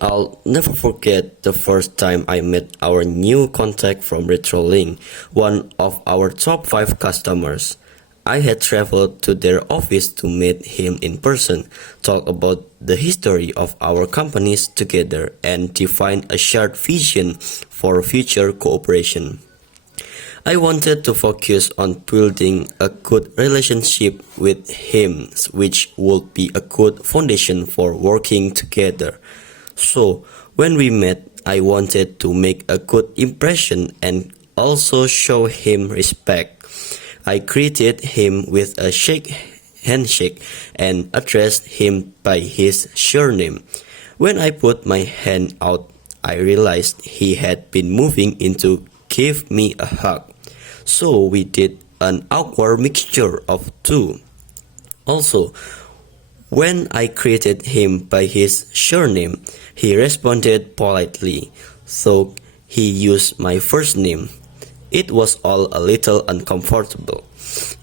I'll never forget the first time I met our new contact from Retrolink, one of our top 5 customers. I had traveled to their office to meet him in person, talk about the history of our companies together, and define a shared vision for future cooperation. I wanted to focus on building a good relationship with him, which would be a good foundation for working together. So, when we met, I wanted to make a good impression and also show him respect. I greeted him with a handshake and addressed him by his surname. When I put my hand out, I realized he had been moving in to give me a hug. So we did an awkward mixture of two. Also, when I greeted him by his surname, he responded politely, so he used my first name. It was all a little uncomfortable.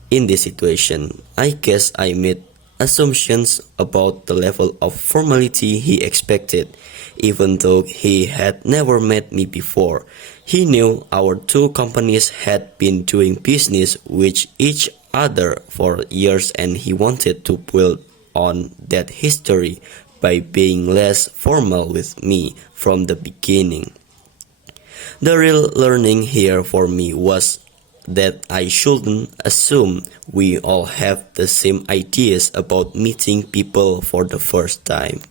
In this situation, I guess I made assumptions about the level of formality he expected, even though he had never met me before. He knew our two companies had been doing business with each other for years, and he wanted to build on that history by being less formal with me from the beginning. The real learning here for me was that I shouldn't assume we all have the same ideas about meeting people for the first time.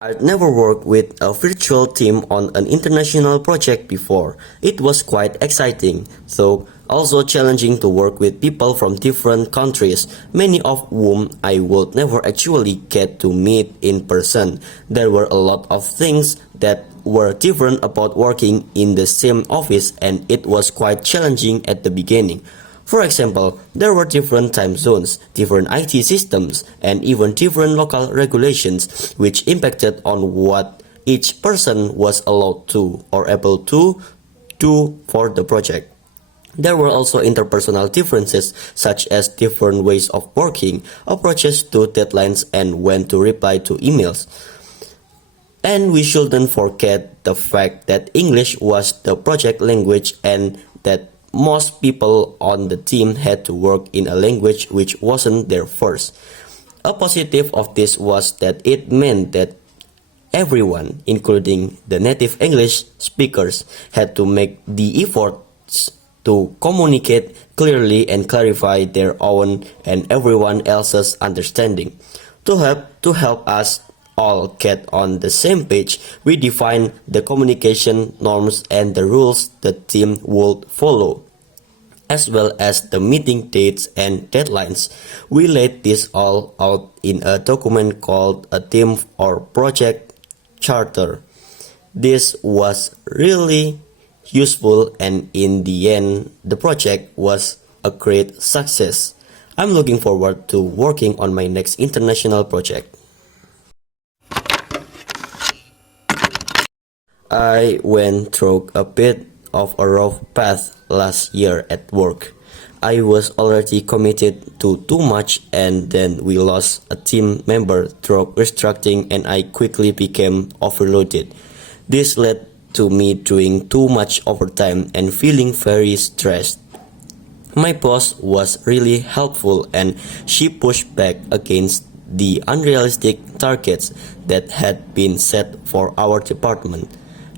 I'd never worked with a virtual team on an international project before. It was quite exciting, though also challenging to work with people from different countries, many of whom I would never actually get to meet in person. There were a lot of things that were different about working in the same office, and it was quite challenging at the beginning. For example, there were different time zones, different IT systems, and even different local regulations, which impacted on what each person was allowed to or able to do for the project. There were also interpersonal differences, such as different ways of working, approaches to deadlines, and when to reply to emails. And we shouldn't forget the fact that English was the project language and that most people on the team had to work in a language which wasn't their first. A positive of this was that it meant that everyone, including the native English speakers, had to make the efforts to communicate clearly and clarify their own and everyone else's understanding. To help us all get on the same page, we defined the communication norms and the rules the team would follow, as well as the meeting dates and deadlines. We laid this all out in a document called a team or project charter. This was really useful, and in the end, the project was a great success. I'm looking forward to working on my next international project. I went through a bit of a rough path last year at work. I was already committed to too much, and then we lost a team member through restructuring, and I quickly became overloaded. This led to me doing too much overtime and feeling very stressed. My boss was really helpful, and she pushed back against the unrealistic targets that had been set for our department.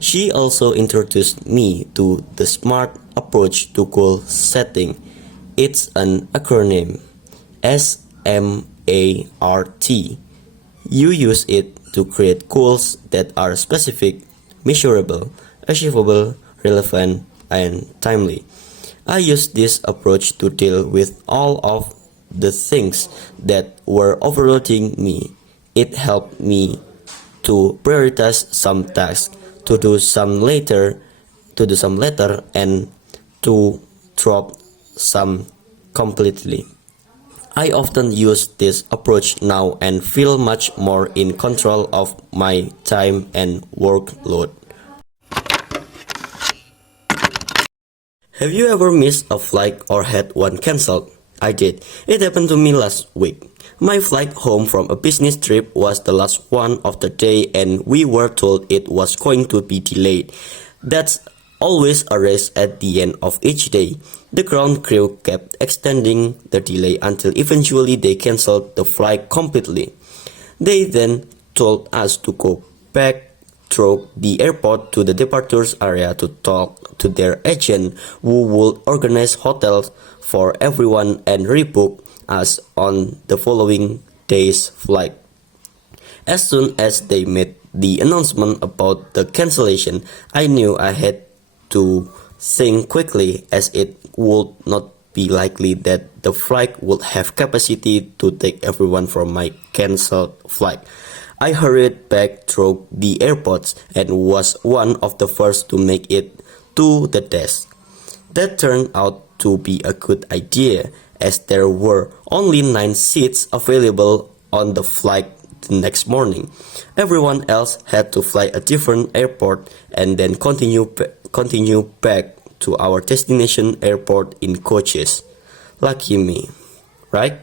She also introduced me to the SMART approach to goal setting. It's an acronym, SMART. You use it to create goals that are specific, measurable, achievable, relevant, and timely. I used this approach to deal with all of the things that were overloading me. It helped me to prioritize some tasks, to do some later, and to drop some completely. I often use this approach now and feel much more in control of my time and workload. Have you ever missed a flight or had one cancelled? I did. It happened to me last week. My flight home from a business trip was the last one of the day and we were told it was going to be delayed. That's always a race at the end of each day. The ground crew kept extending the delay until eventually they cancelled the flight completely. They then told us to go back through the airport to the departures area to talk to their agent who would organize hotels for everyone and rebook us on the following day's flight. As soon as they made the announcement about the cancellation, I knew I had to think quickly as it would not be likely that the flight would have capacity to take everyone from my cancelled flight. I hurried back through the airports and was one of the first to make it to the desk. That turned out to be a good idea as there were only 9 seats available on the flight the next morning. Everyone else had to fly a different airport and then continue back to our destination airport in coaches. Lucky me, right?